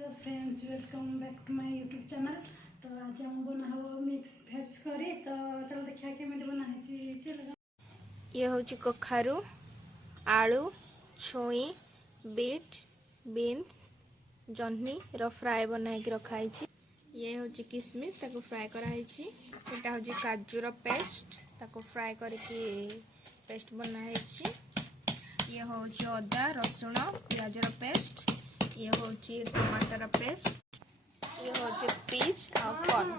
Hello friends, welcome back to my YouTube channel. तो आज हम बना हो मिक्स भेज करी। तो चलो देखिए केमी बना है। ये हूँ कखारू, आलू, छुई, बीट, बीन्स, जह्नी फ्राए बनाई रखाई। ये हूँ किसमिस ताको फ्राए कराई। यहाँ हूँ काजूर पेस्ट ताको फ्राए करके पेस्ट बनाई। ये हूँ अदा रसुण पियाजर पेस्ट। ये हूँ टमाटर पेस्ट। ये हूँ पीच और कॉर्न।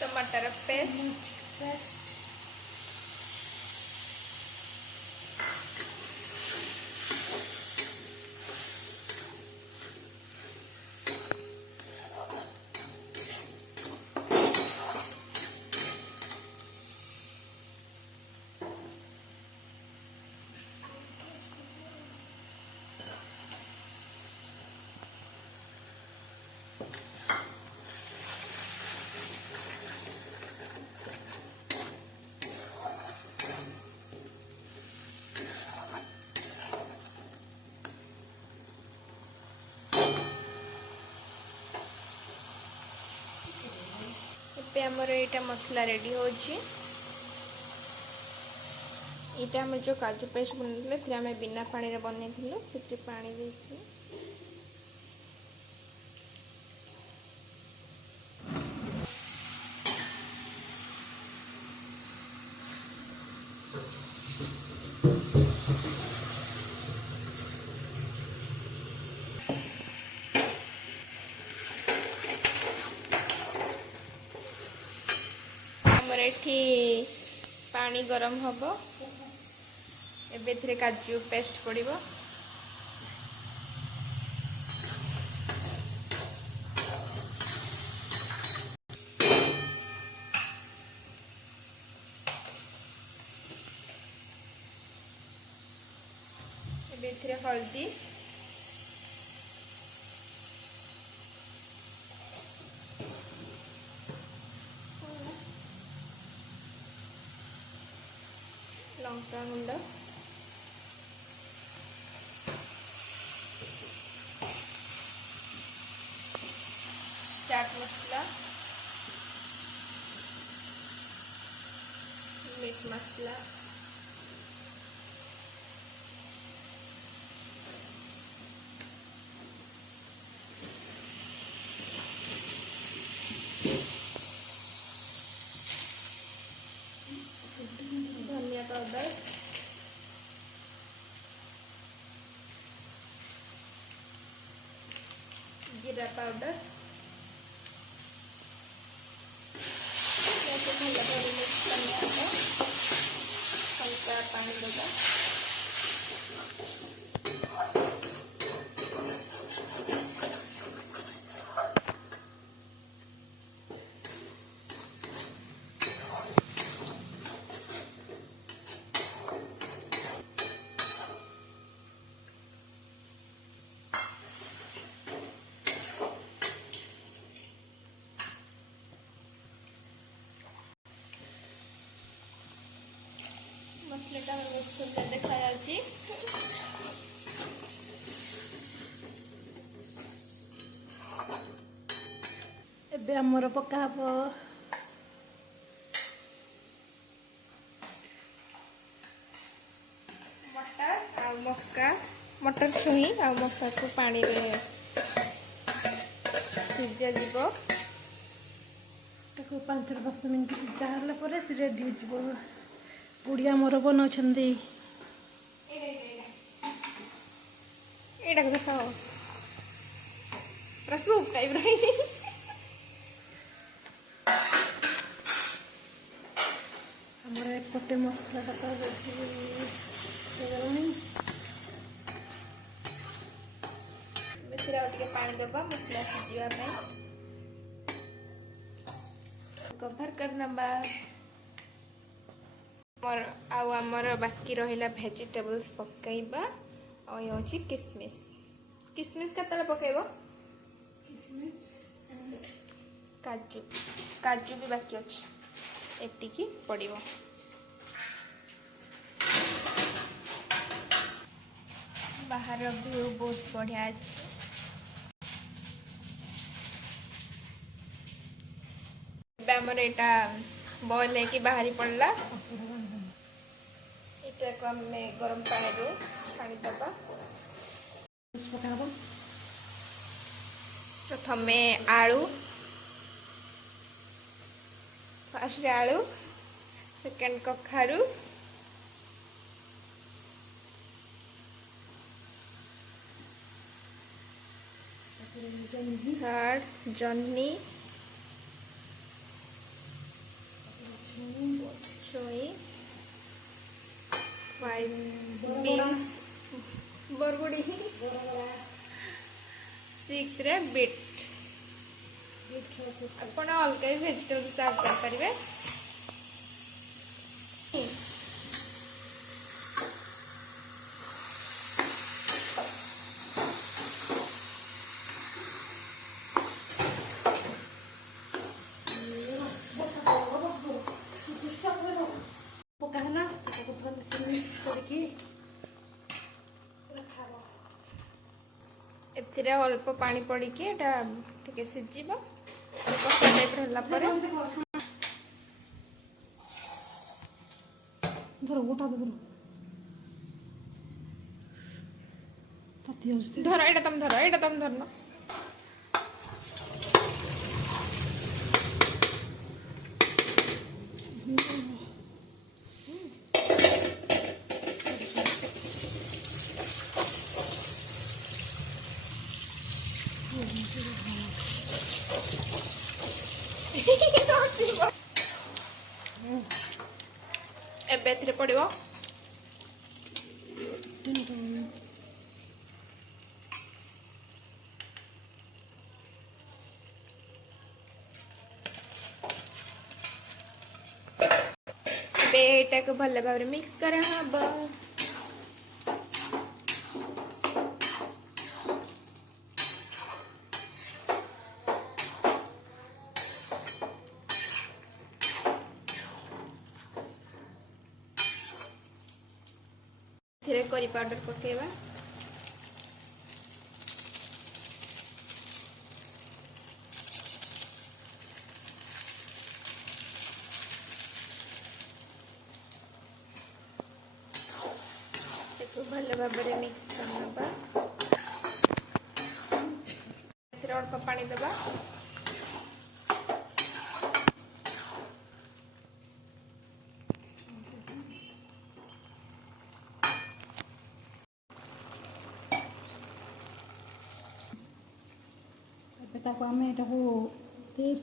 टमाटर पेस्ट, पे आमर यहाँ मसला रेडी हो। यहाँ आम जो काजू पेस्ट बनते आम बिना पानी बनई से पानी दे। एठी पानी गरम हम एबे काजू पेस्ट पड़िबो। एबे हल्दी, लंका गुंड, चाट मसला, मीट मसला, धनिया पाउडर, जीरा पाउडर, हल्का पानी देगा। ମସଲାଟା ଆମର ବହୁତ ସୁନ୍ଦର ଦେଖାଯାଉଛି। ଏବେ ଆମର ପକା ହବ ମଟର ଆଉ ମକା, ମଟର ଛୁଇଁ ଆଉ ମକାକୁ ପାଣିରେ ସିଝାଯିବ। ତାକୁ 5-10 ମିନିଟ୍ ସିଝା ହେଲା ପରେ ସେ ରେଡ଼ି ହେଇଯିବ। ବୁଢ଼ୀ ଆମର ବନାଉଛନ୍ତି। ଏଇଟାକୁ ଦେଖ ପୁରା ସୁପ୍ ଟାଇପ୍ର ହେଇଛି। ଆମର ଏପଟେ ମସଲାଟା ତ ହେଇଗଲାଣି। ଏଥିରେ ଆଉ ଟିକେ ପାଣି ଦେବା ମସଲା ସିଝିବା ପାଇଁ। କଭର କରିନେବା। ଆଉ ଆମର ବାକି ରହିଲା ଭେଜିଟେବଲ୍ସ ପକାଇବା। ଆଉ ଇଏ ହେଉଛି କିସମିସ୍। କିସମିସ୍ କେତେବେଳେ ପକାଇବ? କାଜୁ, କାଜୁ ବି ବାକି ଅଛି। ଏତିକି ପଡ଼ିବ। ବାହାର ଭିଉ ବହୁତ ବଢ଼ିଆ ଅଛି। ଏବେ ଆମର ଏଇଟା ବଏଲ୍ ହେଇକି ବାହାରି ପଡ଼ିଲା। ଏଇଟାକୁ ଆମେ ଗରମ ପାଣିରୁ ଛାଣିଦେବା। ପ୍ରଥମେ ଆଳୁ, ଫାର୍ଷ୍ଟ ଆଳୁ, ସେକେଣ୍ଡ କଖାରୁ, ଥାର୍ଡ ଜହ୍ନି, ଛୁଇଁ, ବିନ୍ସ, ବରଗୁଡ଼ି, 6ରେ ବିଟ୍। ଆପଣ ଅଲଗା ବି ଭେଜିଟେବଲ୍ସ ଆଡ୍ କରିପାରିବେ। ପକା ହେଲା ତାକୁ ଭଲସେ ମିକ୍ସ କରିକି ରଖାହବ। ଏଥିରେ ଅଳ୍ପ ପାଣି ପଡ଼ିକି ଏଇଟା ଟିକେ ସିଝିବ। କଷା ଟାଇପ୍ର ହେଲା ପରେ ଧର ଗୋଟା ଧର ତାତି ଆସୁଛି। ଧର ଏଇଟା ତମେ ଧର, ଏଇଟା ତମେ ଧରନ। ଏବେ ଏଥିରେ ପଡ଼ିବ ଏବେ ଏଇଟାକୁ ଭଲ ଭାବରେ ମିକ୍ସ କରାହବ। ଏଥିରେ କରି ପାଉଡର ପକେଇବା। ତାକୁ ଭଲ ଭାବରେ ମିକ୍ସ କରିନେବା। ଏଥିରେ ଅଳ୍ପ ପାଣି ଦେବା। ଏବେ ତାକୁ ଆମେ ଏଟାକୁ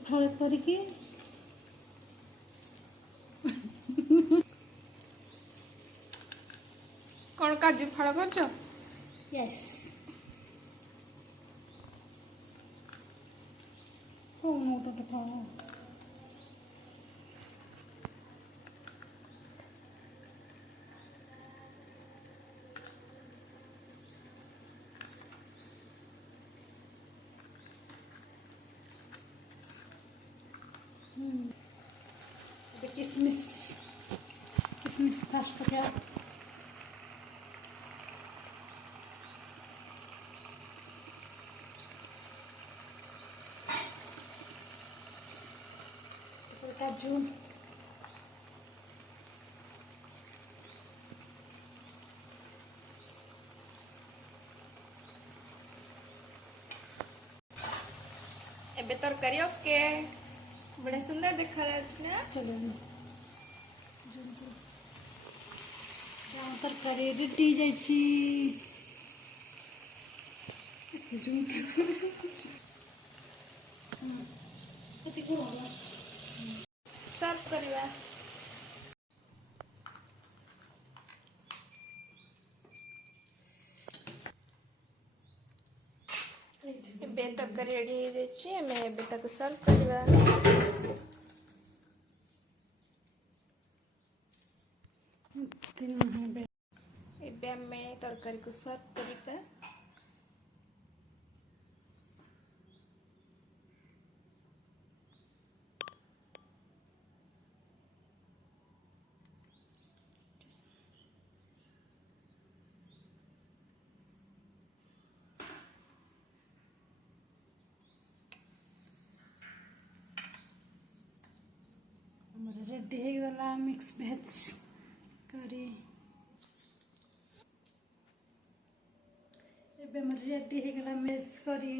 ଫାଳ କରିକି କଣ କାଜୁ ଫାଳ କରୁଛ? ୟେସ୍ କଣ ଗୋଟେ ଫାଳ किसमिस फास्ट पकाया काजू एबे तरकारी ओके बड़े सुंदर देखा ना। चलो तरकारी रेडी जाइछि सर्व करवा एबे तरकारी रेडी हो जाइए हमें एबे तक सर्व करवा। एबे हमें तरकारी को सर्व करवा। रेडी हो गला मिक्स भेज करी एबे हमर रेडी हो गला मिक्स करी।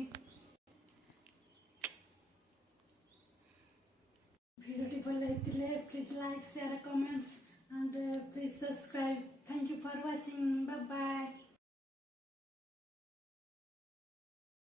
वीडियो भल लगे please like share comments and please subscribe. Thank you for watching. Bye bye.